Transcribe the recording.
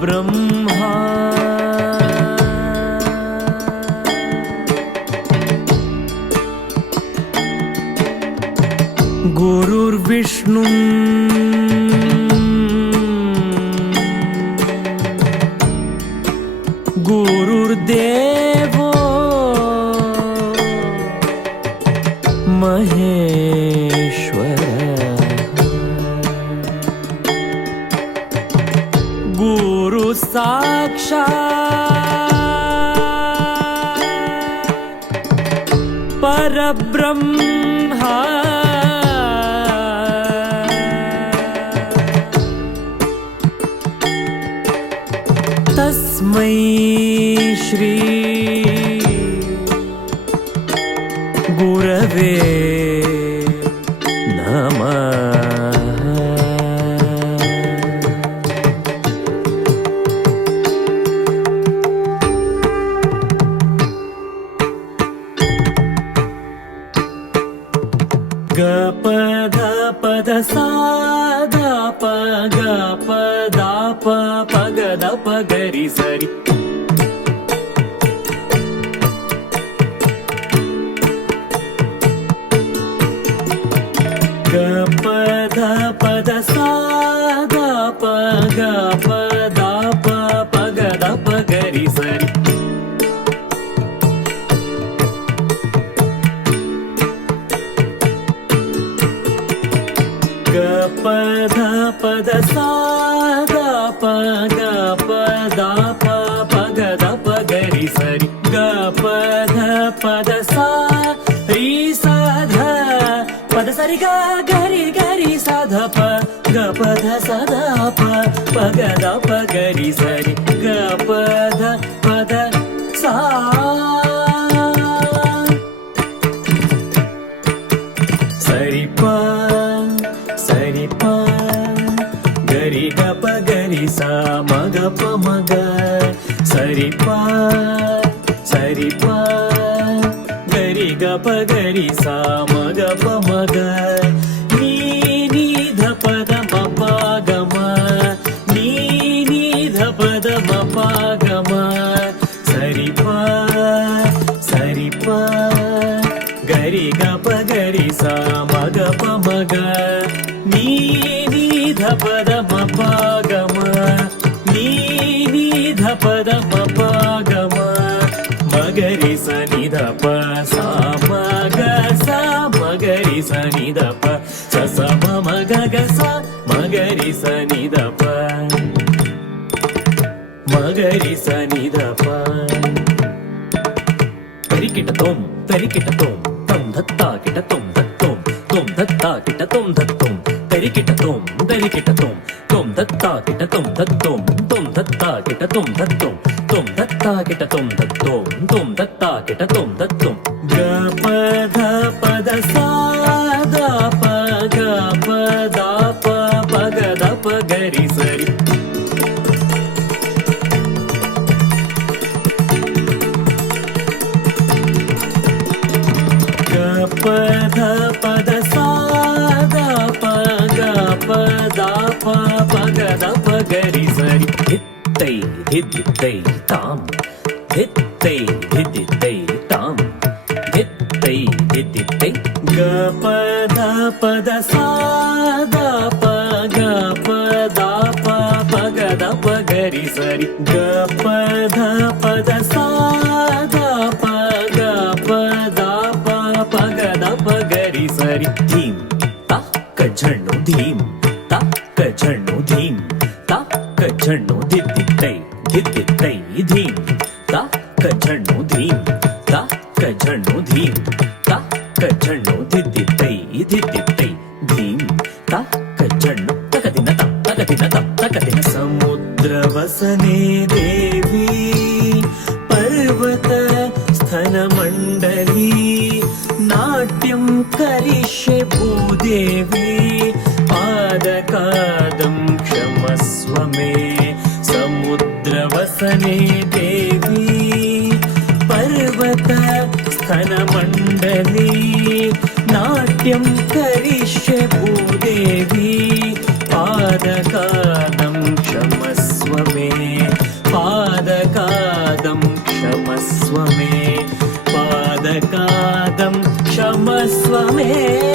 परब्रह्मा गुरुर्विष्णु गुरुर्देवो महेश्वर गुरु साक्षात् परब्रह्मा तस्मै श्री गुरवे नमः। ग प ध प ध सा ध प ग प द प प ग द प ग रि स रि ग प ध प ध सा ध प ग प द प प ग द प ग रि स रि ग प ध प ध सा ध प ग प द प प ग द प ग रि स रि ग प ध प ध सा रि स ध प ध स रि ग ग रि ग रि स ध प ग प ध स ध प प ग द प ग रि स रि ग प ध प ध सा सरि प सरि प गरि ग प गरि सा म ग प म ग सरि प गरि ग प गरि सा म ग प म ग नी नी ध प द म प ग म नी नी ध प द म प ग म सरि प गरि ग प गरि सा म ग प म ग नी नी ध प द म प ग म नी नी ध प द म प ग म म ग रि स नि ध प सा म ग सा म ग रि स नि ध प स स म म ग ग सा म ग रि स नि ध प म ग रि स नि ध प तरिकिट तोम तम धत्ता किट तोम धत्तोम तोम धत्ता किट तोम धत्तोम तरिकिट तोम तोम धत्ता किट तोम धत्तोम तोम धत्ता किट तोम धत्तोम तोम धत्ता किट तोम धत्तोम तोम धत्ता किट तोम धत्तोम ग प ध प ध सा ध प ग प द प प ग द प ग रि स रि ग प ध प ध सा ध प ग प द प प ग द प ग रि स रि धित्तै धिद्धित्तै तां धित्तै धिद्धित्तै तां धित्तै धिद्धित्तै ग प ध प ध सा ध प ग प द प प ग द प ग रि स रि ग प ध प ध सा ध प ग प द प प ग द प ग रि स रि धीं ता क झण्णु धीं ता क झण्णु धीं ता क झण्णु धिद्धित्तै धिद्धित्तै धीं ता क झण्णु धीं ता क झण्णु धीं ता क झण्णु धिद्धित्तै धिद्धित्तै धीं ता क झण्णु तकदिन तं तकदिन तं तकदिन समुद्रवसने देवी पर्वत स्थनमण्डली नाट्यं करिष्ये भूदेवी पादकादं क्षमस्व मे समुद्रवसने देवी पर्वत स्थनमण्डली नाट्यं करिष्ये भूदेवी पादकादं क्षमस्व मे। स्वमेव